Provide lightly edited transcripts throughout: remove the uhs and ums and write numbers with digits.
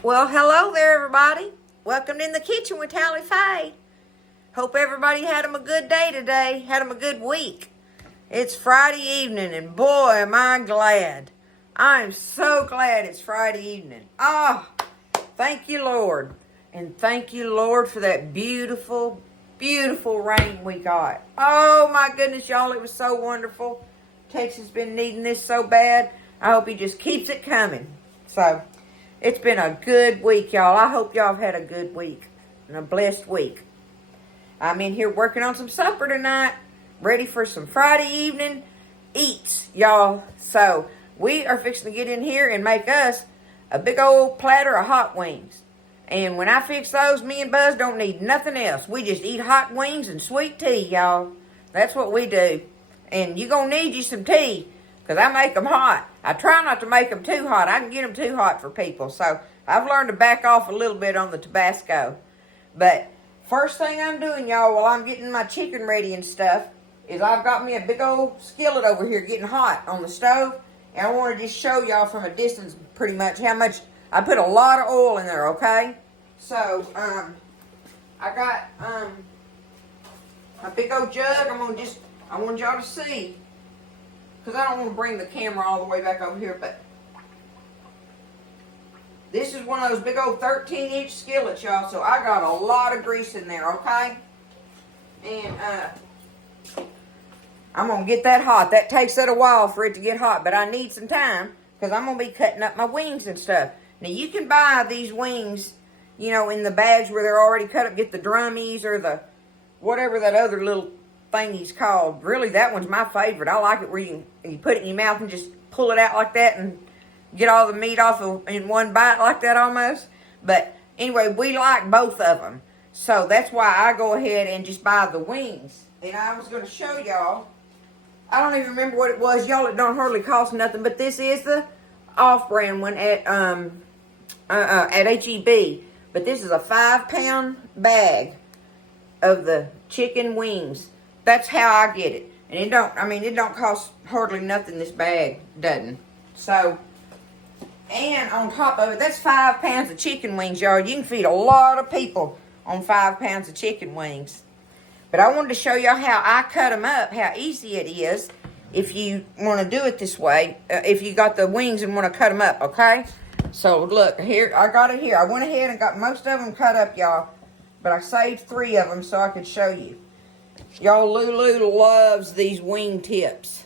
Well, hello there, everybody. Welcome in the kitchen with Tally Faye. Hope everybody had them a good day today, had them a good week. It's Friday evening, and boy, am I glad. I'm so glad it's Friday evening. Thank you, Lord. And thank you, Lord, for that beautiful, beautiful rain we got. Oh, my goodness, y'all, it was so wonderful. Texas has been needing this so bad. I hope he just keeps it coming. So, it's been a good week, y'all. I hope y'all have had a good week and a blessed week. I'm in here working on some supper tonight, ready for some Friday evening eats, y'all. So, we are fixing to get in here and make us a big old platter of hot wings. And when I fix those, me and Buzz don't need nothing else. We just eat hot wings and sweet tea, y'all. That's what we do. And you're going to need you some tea, because I make them hot. I try not to make them too hot. I can get them too hot for people. So I've learned to back off a little bit on the Tabasco. But first thing I'm doing, y'all, while I'm getting my chicken ready and stuff, is I've got me a big old skillet over here getting hot on the stove. And I want to just show y'all from a distance pretty much how much. I put a lot of oil in there, okay? So, I got a big old jug. I want y'all to see. Because I don't want to bring the camera all the way back over here, but this is one of those big old 13-inch skillets, y'all. So I got a lot of grease in there, okay? And I'm going to get that hot. That takes a while for it to get hot, but I need some time because I'm going to be cutting up my wings and stuff. Now, you can buy these wings, you know, in the bags where they're already cut up. Get the drummies or the whatever that other little thingy's called. Really, that one's my favorite. I like it where you put it in your mouth and just pull it out like that and get all the meat off in one bite like that almost. But anyway, we like both of them. So that's why I go ahead and just buy the wings. And I was going to show y'all. I don't even remember what it was. Y'all, it don't hardly cost nothing. But this is the off-brand one at H-E-B. But this is a 5-pound bag of the chicken wings. That's how I get it. And it don't cost hardly nothing, this bag doesn't. So, and on top of it, that's 5 pounds of chicken wings, y'all. You can feed a lot of people on 5 pounds of chicken wings. But I wanted to show y'all how I cut them up, how easy it is if you want to do it this way. If you got the wings and want to cut them up, okay? So, look, here, I got it here. I went ahead and got most of them cut up, y'all. But I saved 3 of them so I could show you. Y'all, Lulu loves these wing tips.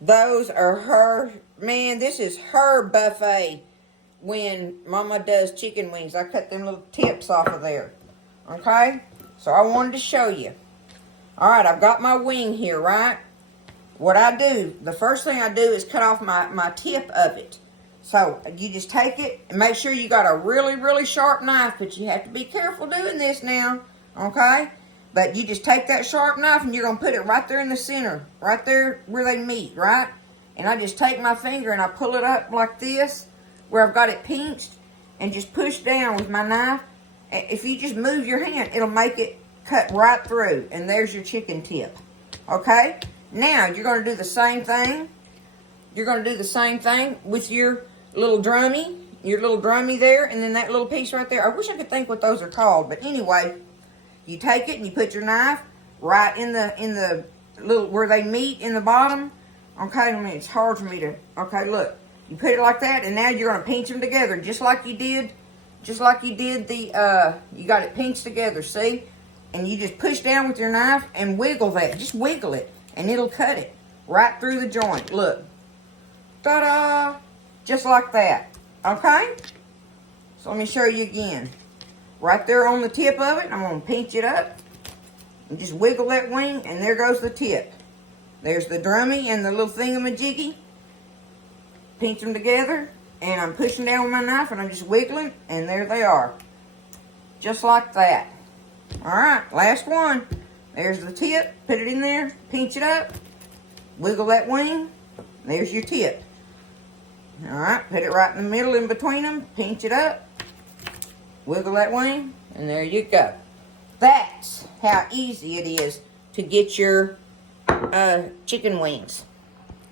Those are her, man, this is her buffet when Mama does chicken wings. I cut them little tips off of there. Okay? So I wanted to show you. Alright, I've got my wing here, right? What I do, the first thing I do is cut off my tip of it. So you just take it and make sure you got a really, really sharp knife, but you have to be careful doing this now. Okay? But you just take that sharp knife and you're going to put it right there in the center. Right there where they meet, right? And I just take my finger and I pull it up like this, where I've got it pinched, and just push down with my knife. If you just move your hand, it'll make it cut right through. And there's your chicken tip. Okay? Now, you're going to do the same thing. You're going to do the same thing with your little drummy. Your little drummy there, and then that little piece right there. I wish I could think what those are called. But anyway, you take it and you put your knife right in the little where they meet in the bottom. Okay, I mean, it's hard for me to. Okay, look, you put it like that, and now you're gonna pinch them together, just like you did the. You got it pinched together, see? And you just push down with your knife and wiggle that. Just wiggle it, and it'll cut it right through the joint. Look, ta-da! Just like that. Okay. So let me show you again. Right there on the tip of it, I'm going to pinch it up and just wiggle that wing, and there goes the tip. There's the drummy and the little thingamajiggy. Pinch them together, and I'm pushing down with my knife, and I'm just wiggling, and there they are. Just like that. Alright, last one. There's the tip. Put it in there, pinch it up, wiggle that wing. There's your tip. Alright, put it right in the middle in between them, pinch it up. Wiggle that wing, and there you go. That's how easy it is to get your chicken wings.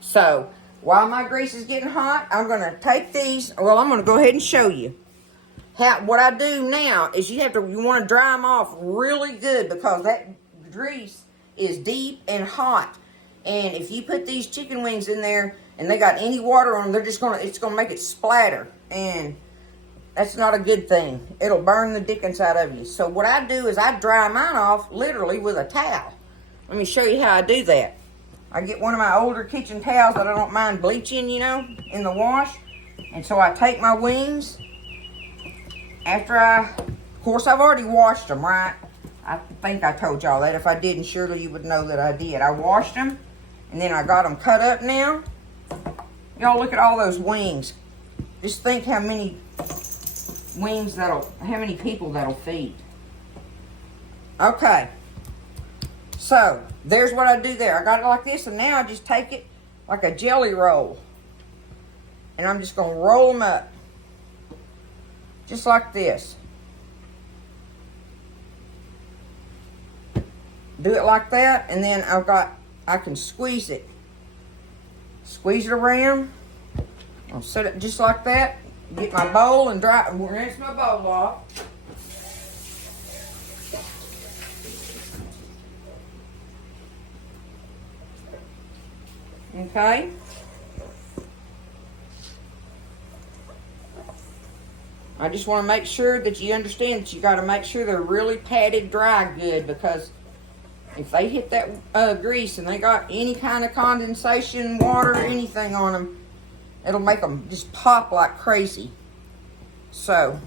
So, while my grease is getting hot, I'm going to take these. Well, I'm going to go ahead and show you. What I do now is you want to dry them off really good because that grease is deep and hot. And if you put these chicken wings in there and they got any water on them, it's gonna make it splatter. And that's not a good thing. It'll burn the dickens out of you. So what I do is I dry mine off literally with a towel. Let me show you how I do that. I get one of my older kitchen towels that I don't mind bleaching, you know, in the wash. And so I take my wings. Of course I've already washed them, right? I think I told y'all that. If I didn't, surely you would know that I did. I washed them, and then I got them cut up now. Y'all look at all those wings. Just think how many wings how many people that'll feed. Okay. So, there's what I do there. I got it like this, and now I just take it like a jelly roll. And I'm just going to roll them up. Just like this. Do it like that, and then I can squeeze it. Squeeze it around. I'll set it just like that. Get my bowl and rinse my bowl off. Okay. I just want to make sure that you understand that you got to make sure they're really patted dry good, because if they hit that grease and they got any kind of condensation, water, anything on them, it'll make them just pop like crazy. So,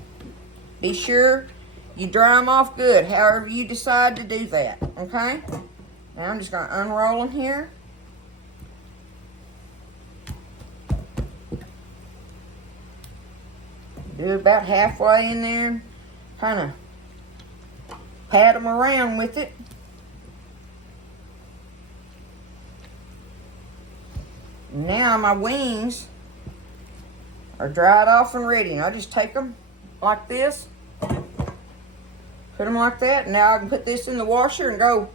be sure you dry them off good, however you decide to do that, okay? Now I'm just going to unroll them here. Do it about halfway in there. Kind of pat them around with it. Now my wings are dried off and ready. And I just take them like this. Put them like that. Now I can put this in the washer and go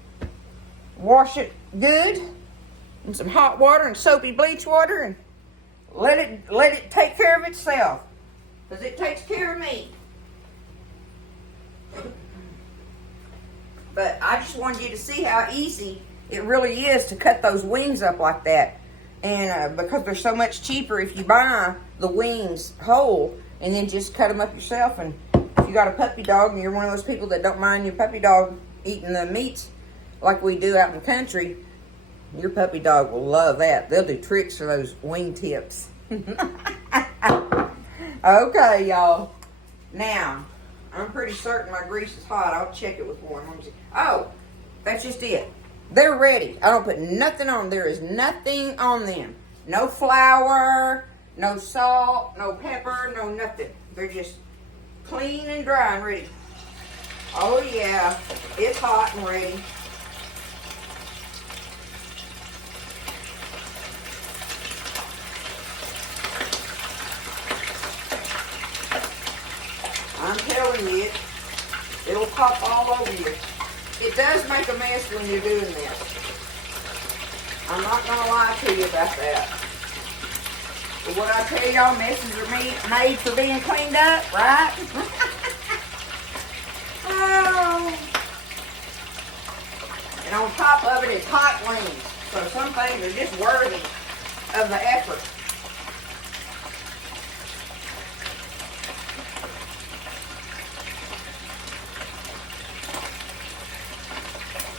wash it good in some hot water and soapy bleach water, and let it take care of itself. Because it takes care of me. But I just wanted you to see how easy it really is to cut those wings up like that. And because they're so much cheaper if you buy the wings whole and then just cut them up yourself. And if you got a puppy dog and you're one of those people that don't mind your puppy dog eating the meats like we do out in the country, your puppy dog will love that. They'll do tricks for those wing tips. Okay, y'all. Now, I'm pretty certain my grease is hot. I'll check it with one. Oh, that's just it. They're ready. I don't put nothing on. There is nothing on them. No flour, no salt, no pepper, no nothing. They're just clean and dry and ready. Oh, yeah. It's hot and ready. I'm telling you, it'll pop all over you. It does make a mess when you're doing this. I'm not going to lie to you about that. But what I tell y'all, messes are made for being cleaned up, right? Oh. And on top of it, it's hot wings. So some things are just worthy of the effort.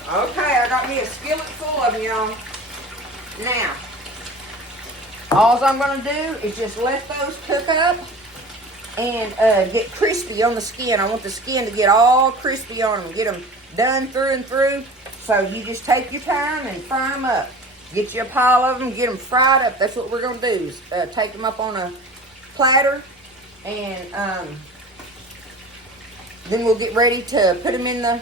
Okay, I got me a skillet full of them, y'all. Now, all I'm going to do is just let those cook up and get crispy on the skin. I want the skin to get all crispy on them, get them done through and through. So you just take your time and fry them up. Get you a pile of them, get them fried up. That's what we're going to do, is take them up on a platter, and then we'll get ready to put them in the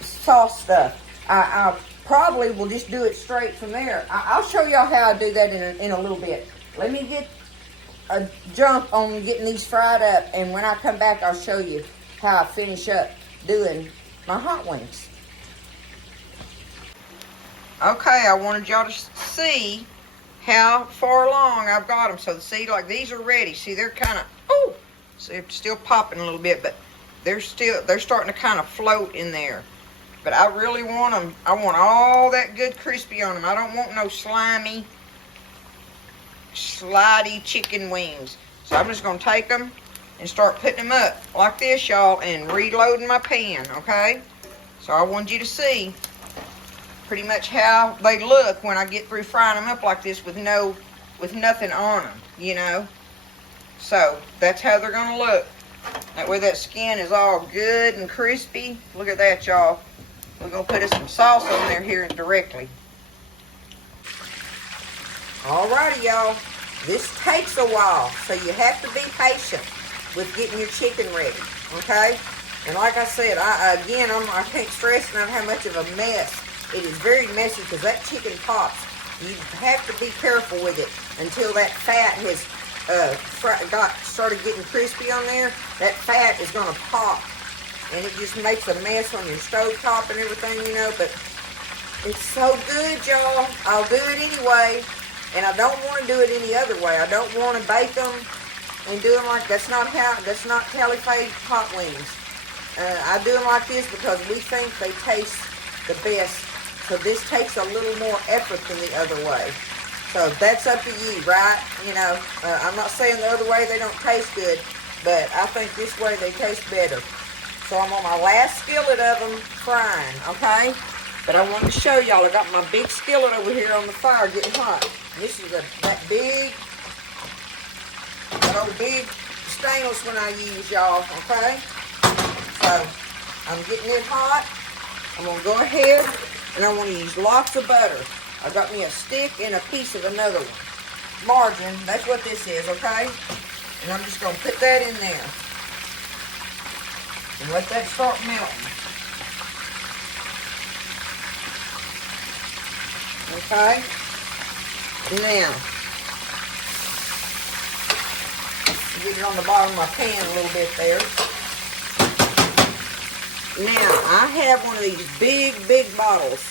sauce stuff. I probably will just do it straight from there. I'll show y'all how I do that in a little bit. Let me get a jump on getting these fried up, and when I come back, I'll show you how I finish up doing my hot wings. Okay, I wanted y'all to see how far along I've got them. So see, like, these are ready. See, they're kind of, So they're still popping a little bit, but they're starting to kind of float in there. But I really want them, I want all that good crispy on them. I don't want no slimy, slidey chicken wings. So I'm just going to take them and start putting them up like this, y'all, and reloading my pan, okay? So I want you to see pretty much how they look when I get through frying them up like this with nothing on them, you know? So that's how they're going to look. That way that skin is all good and crispy. Look at that, y'all. We're going to put some sauce on there here directly. Alrighty, y'all. This takes a while, so you have to be patient with getting your chicken ready, okay? And like I said, I can't stress enough how much of a mess. It is very messy because that chicken pops. You have to be careful with it until that fat has started getting crispy on there. That fat is going to pop, and it just makes a mess on your stove top and everything, you know. But it's so good, y'all. I'll do it anyway, and I don't want to do it any other way. I don't want to bake them and do them like that's not Caliphate hot wings. I do them like this because we think they taste the best. So this takes a little more effort than the other way. So that's up to you, right? You know, I'm not saying the other way they don't taste good, but I think this way they taste better. So I'm on my last skillet of them frying, okay? But I want to show y'all, I got my big skillet over here on the fire getting hot. This is that old big stainless one I use, y'all, okay? So I'm getting it hot. I'm going to go ahead and I want to use lots of butter. I got me a stick and a piece of another one. Margarine, that's what this is, okay? And I'm just going to put that in there. And let that start melting. Okay? Now, get it on the bottom of my pan a little bit there. Now, I have one of these big bottles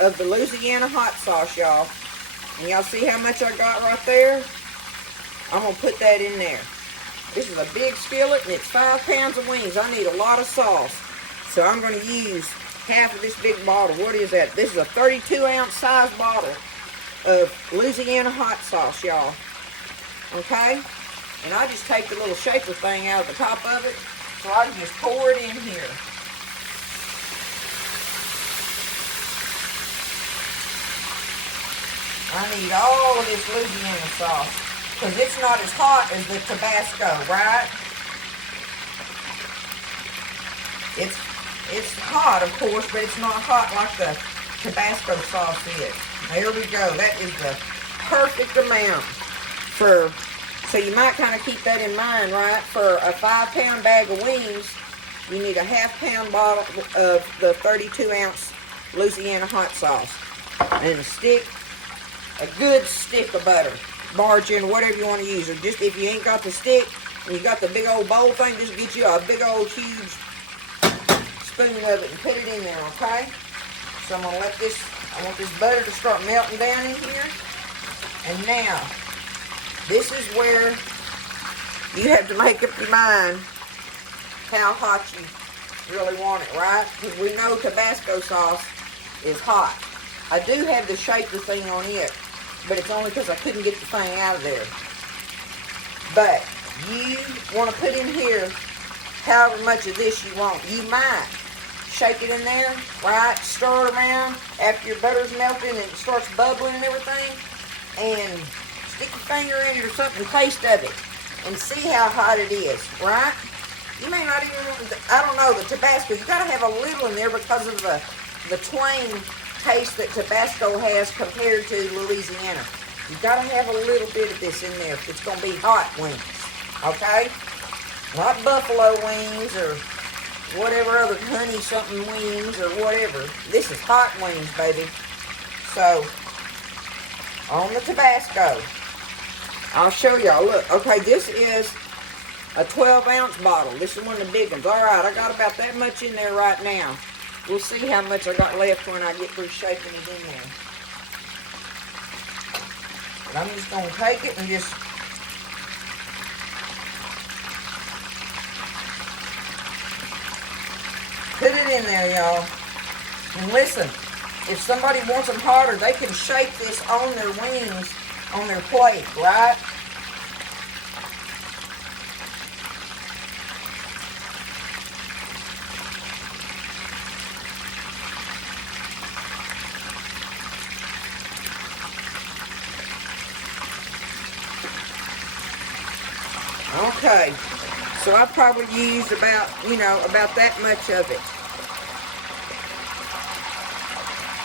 of the Louisiana hot sauce, y'all. And y'all see how much I got right there? I'm going to put that in there. This is a big skillet, and it's 5 pounds of wings. I need a lot of sauce. So I'm going to use half of this big bottle. What is that? This is a 32-ounce size bottle of Louisiana hot sauce, y'all. Okay? And I just take the little shaker thing out of the top of it, so I can just pour it in here. I need all of this Louisiana sauce, because it's not as hot as the Tabasco, right? It's hot, of course, but it's not hot like the Tabasco sauce is. There we go. That is the perfect amount for, so you might kind of keep that in mind, right? For a 5-pound bag of wings, you need a half-pound bottle of the 32-ounce Louisiana hot sauce. And a good stick of butter, margarine, whatever you want to use. Or just if you ain't got the stick and you got the big old bowl thing, just get you a big old huge spoon of it and put it in there, okay? So I'm gonna I want this butter to start melting down in here. And now, this is where you have to make up your mind how hot you really want it, right? Because we know Tabasco sauce is hot. I do have the shaker thing on it, but it's only because I couldn't get the thing out of there. But you want to put in here however much of this you want. You might shake it in there, right? Stir it around after your butter's melting and it starts bubbling and everything. And stick your finger in it or something, taste of it, and see how hot it is, right? You may not even, I don't know, the Tabasco, you got to have a little in there because of the twang taste that Tabasco has compared to Louisiana. You got to have a little bit of this in there if it's going to be hot wings, okay? Not buffalo wings or whatever other honey something wings or whatever. This is hot wings, baby. So, on the Tabasco, I'll show y'all. Look, okay, this is a 12-ounce bottle. This is one of the big ones. All right, I got about that much in there right now. We'll see how much I got left when I get through shaking it in there. But I'm just going to take it and just in there, y'all. And listen, if somebody wants them hotter, they can shake this on their wings, on their plate, right? Okay, so I probably used about, about that much of it.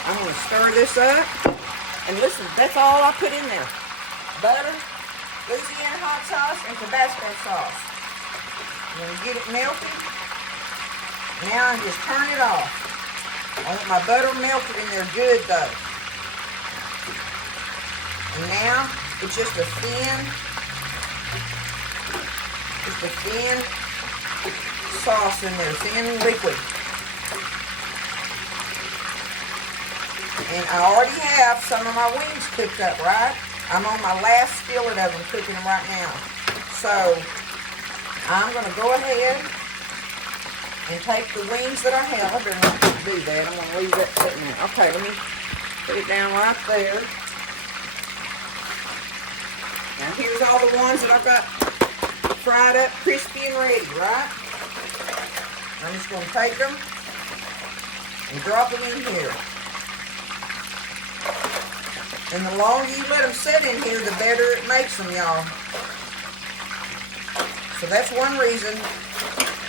I'm going to stir this up. And listen, that's all I put in there. Butter, Louisiana hot sauce, and Tabasco sauce. I'm going to get it melted. Now I just turn it off. I want my butter melted in there good though. And now it's just a thin sauce in there, thin liquid. And I already have some of my wings cooked up, right? I'm on my last skillet of them, cooking them right now. So I'm going to go ahead and take the wings that I have. I better not do that. I'm going to leave that sitting there. Okay, let me put it down right there. Now here's all the ones that I've got fried up, crispy and ready, right? I'm just going to take them and drop them in here. And the longer you let them sit in here, the better it makes them, y'all. So that's one reason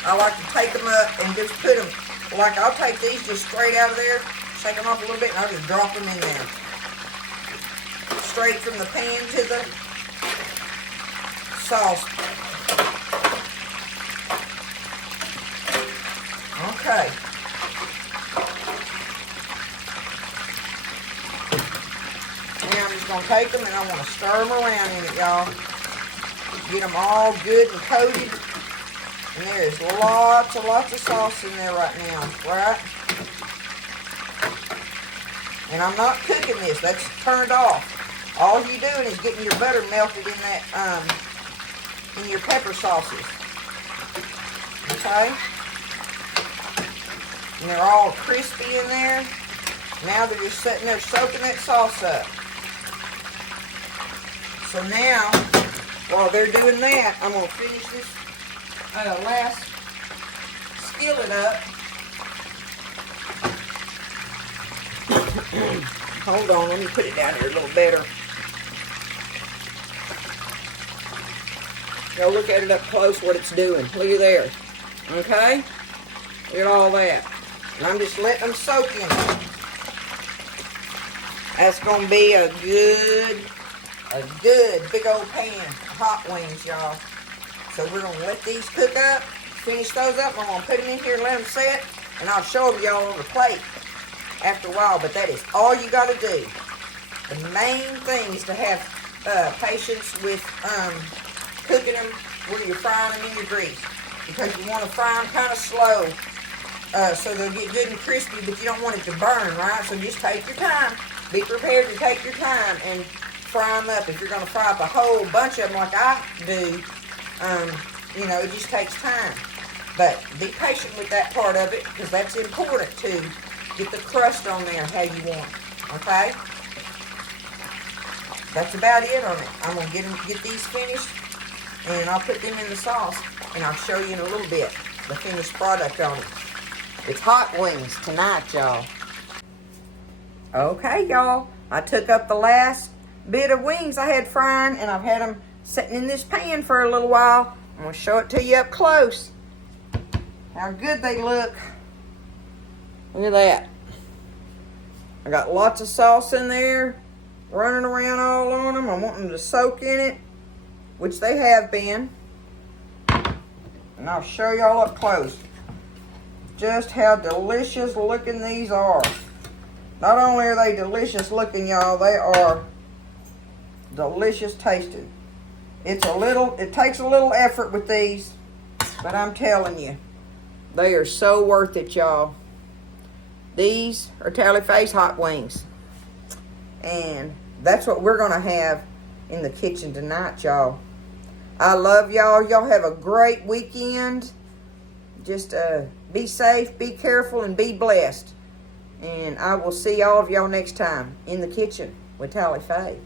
I like to take them up and just put them, like I'll take these just straight out of there, shake them off a little bit, and I'll just drop them in there. Straight from the pan to the sauce. Okay. Now I'm just going to take them and I want to stir them around in it, y'all. Get them all good and coated. And there is lots and lots of sauce in there right now, right? And I'm not cooking this. That's turned off. All you're doing is getting your butter melted in that, in your pepper sauces. Okay? And they're all crispy in there. Now they're just sitting there soaking that sauce up. So now, while they're doing that, I'm going to finish this last skillet up. Hold on, let me put it down here a little better. Y'all look at it up close, what it's doing. Look at there. Okay? Look at all that. And I'm just letting them soak in. That's going to be a good big old pan of hot wings, y'all. So we're going to let these cook up, finish those up. I'm going to put them in here and let them set, and I'll show them y'all on the plate after a while. But that is all you got to do. The main thing is to have patience with cooking them where you're frying them in your grease. Because you want to fry them kind of slow so they'll get good and crispy, but you don't want it to burn, right? So just take your time. Be prepared to take your time and fry them up. If you're going to fry up a whole bunch of them like I do, it just takes time. But be patient with that part of it because that's important to get the crust on there how you want it, okay? That's about it on it. I'm going to get these finished, and I'll put them in the sauce, and I'll show you in a little bit the finished product on it. It's hot wings tonight, y'all. Okay, y'all. I took up the last bit of wings I had frying, and I've had them sitting in this pan for a little while. I'm going to show it to you up close. How good they look. Look at that. I got lots of sauce in there, running around all on them. I want them to soak in it, which they have been. And I'll show y'all up close just how delicious looking these are. Not only are they delicious looking, y'all, they are delicious tasting. It takes a little effort with these, but I'm telling you, they are so worth it, y'all. These are Tally Faye's hot wings. And that's what we're going to have in the kitchen tonight, y'all. I love y'all. Y'all have a great weekend. just be safe, be careful, and be blessed. And I will see all of y'all next time in the kitchen with Tally Faye.